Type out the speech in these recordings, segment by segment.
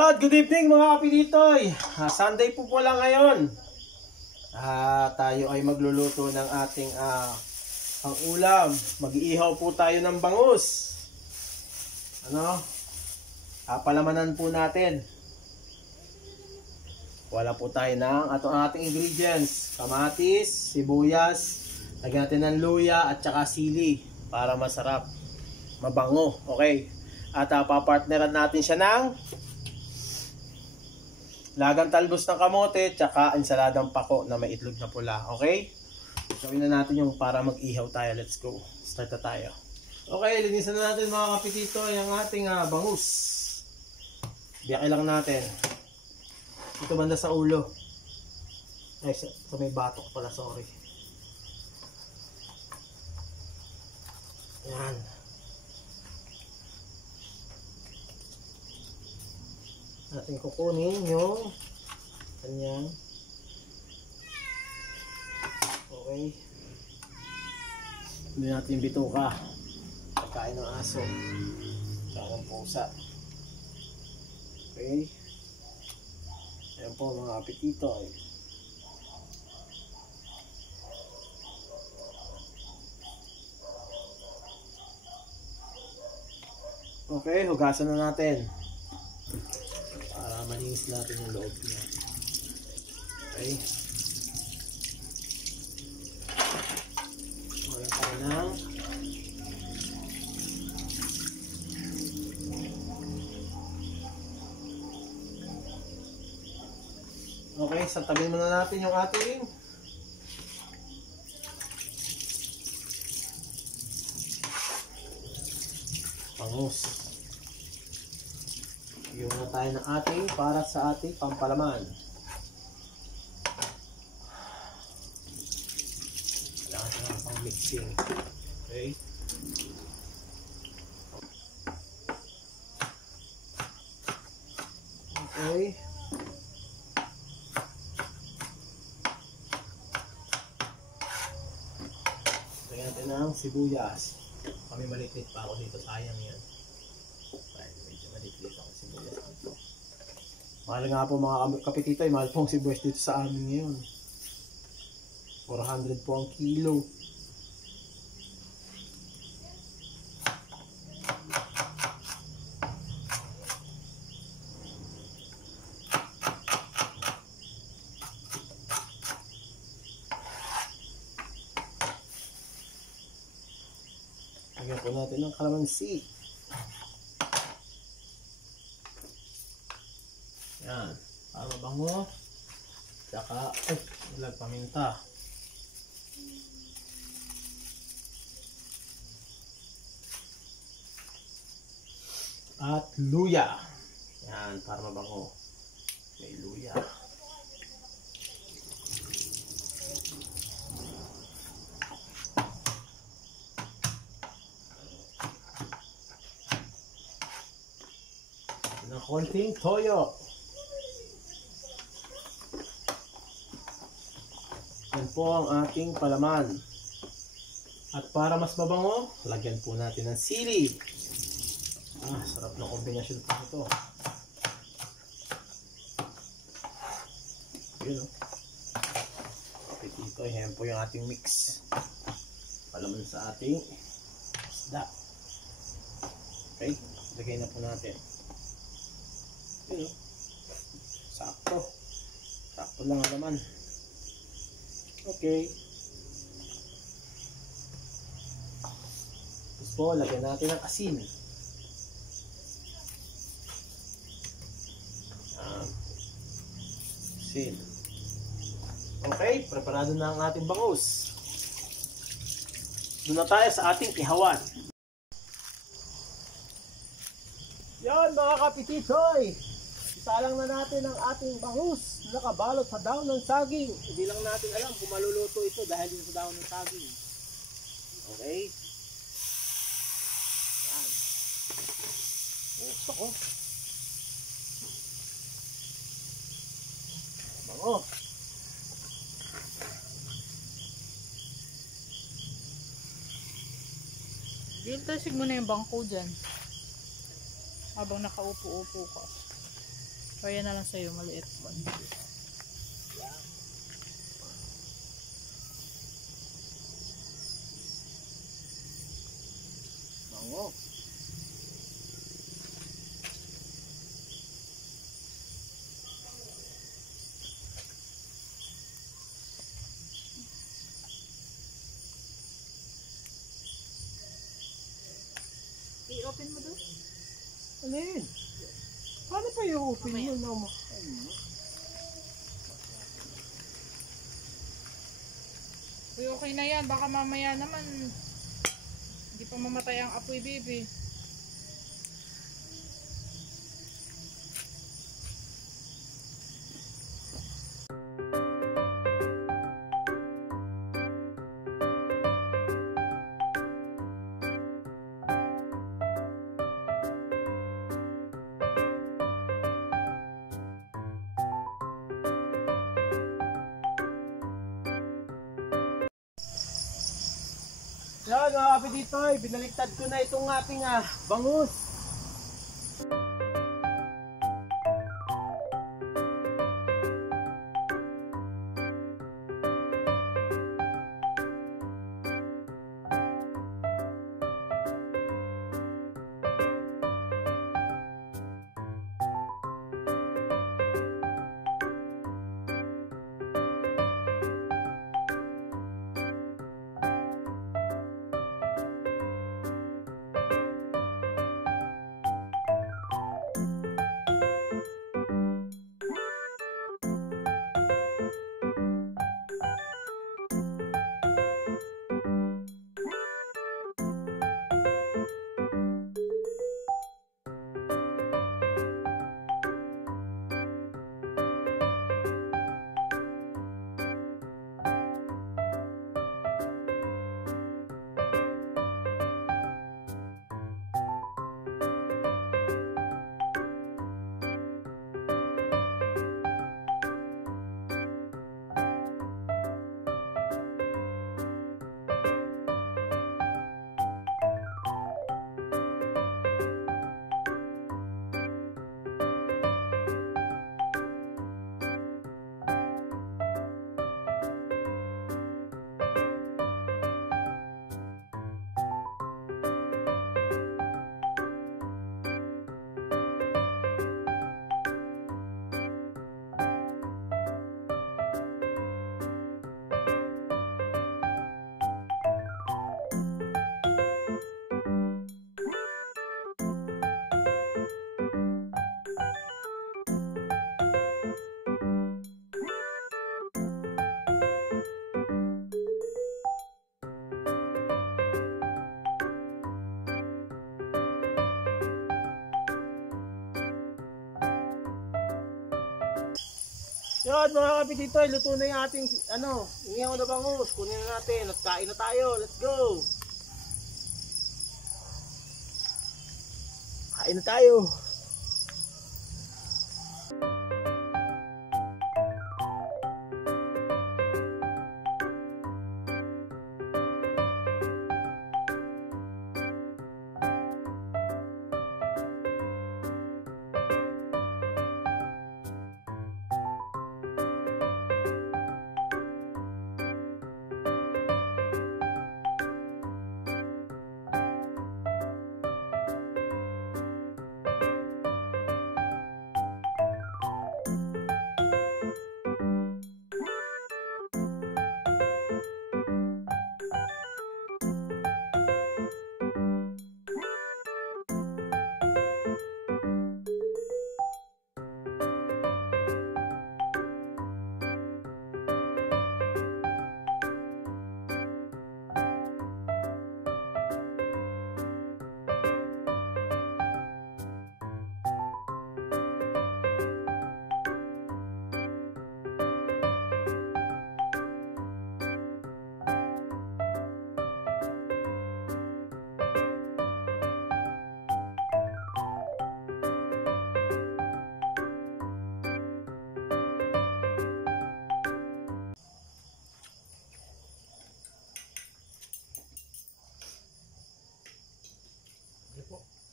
Good evening mga kapititoy. Sunday po lang ngayon. Tayo ay magluluto ng ating ang ulam. Mag-iihaw po tayo ng bangus. Palamanan po natin. Wala po tayo ng ating ingredients. Kamatis, sibuyas, lagyan natin ng luya at saka sili para masarap, mabango. Okay. At papartneran natin siya ng lagang talbos ng kamote tsaka ensaladang pako na may itlog na pula. Okay? Gawin na natin yung para mag-ihaw tayo. Let's go. Start na tayo. Okay, linisan na natin mga kapitito yung ating bangus. Biyakin lang natin. Ito banda sa ulo. Ay, sa may batok pala, sorry. Yan. Natin kukunin yung kanyang okay. Hindi natin yung bituka. Pagkain ng aso. Saka ng pusa. Okay. Ayan po mga apetito. Okay, hugasan na natin. Para malinis natin yung loob niya. Okay. Ngayon tayo ng okay, santabin muna natin yung ating bangus. Yung na tayo ng ating para sa ating pampalaman. Kailangan na pang mixing. Okay. Okay. Lagyan natin ng sibuyas. Kami maliit pa ako dito, sayang yan. Medyo maliit ako sibuyas dito. Mahal nga po mga kapitito, mahal pong sibuyas dito sa amin ngayon. 400 po ang kilo. Lagyan po natin ng kalamansi. Yan. Para mabango. Tsaka, ilag paminta. At luya. Yan. Para mabango. May luya. Ng konting toyo. Yan po ang ating palaman. At para mas mabango, lagyan po natin ng sili. Sarap na kombinasyon po ito. Yun o. Apetito. Yan po yung ating mix. Palaman sa ating isda. Okay. Lagay na po natin. Yun o. Sakto. Sakto lang naman. Okay. Tapos po, lagyan natin ng asin. Asin. Okay, preparado na ang ating bangus. Doon na tayo sa ating ihawan. Yan mga kapititoy. Isalang na natin ang ating bangus na nakabalot sa daon ng saging. Hindi lang natin alam kung maluluto ito dahil dito sa daon ng saging. Okay? Yan. Gusto ko. Bango. Dito, sig mo na yung bangko dyan. Habang nakaupo-upo ka. O yan na lang sa'yo, maliit. Bango. I-open mo doon. Alin? Paano pa i-open Mamaya. mo na Uy, okay na yan. Baka mamaya naman hindi pa mamatay ang apoy, baby. Yan mga kapititoy, binaliktad ko na itong ating bangus. Yan mga kapititoy, luto na yung ating inihaw na bangus. Kunin na natin at kain na tayo. Let's go! Kain na tayo.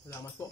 Salamat po.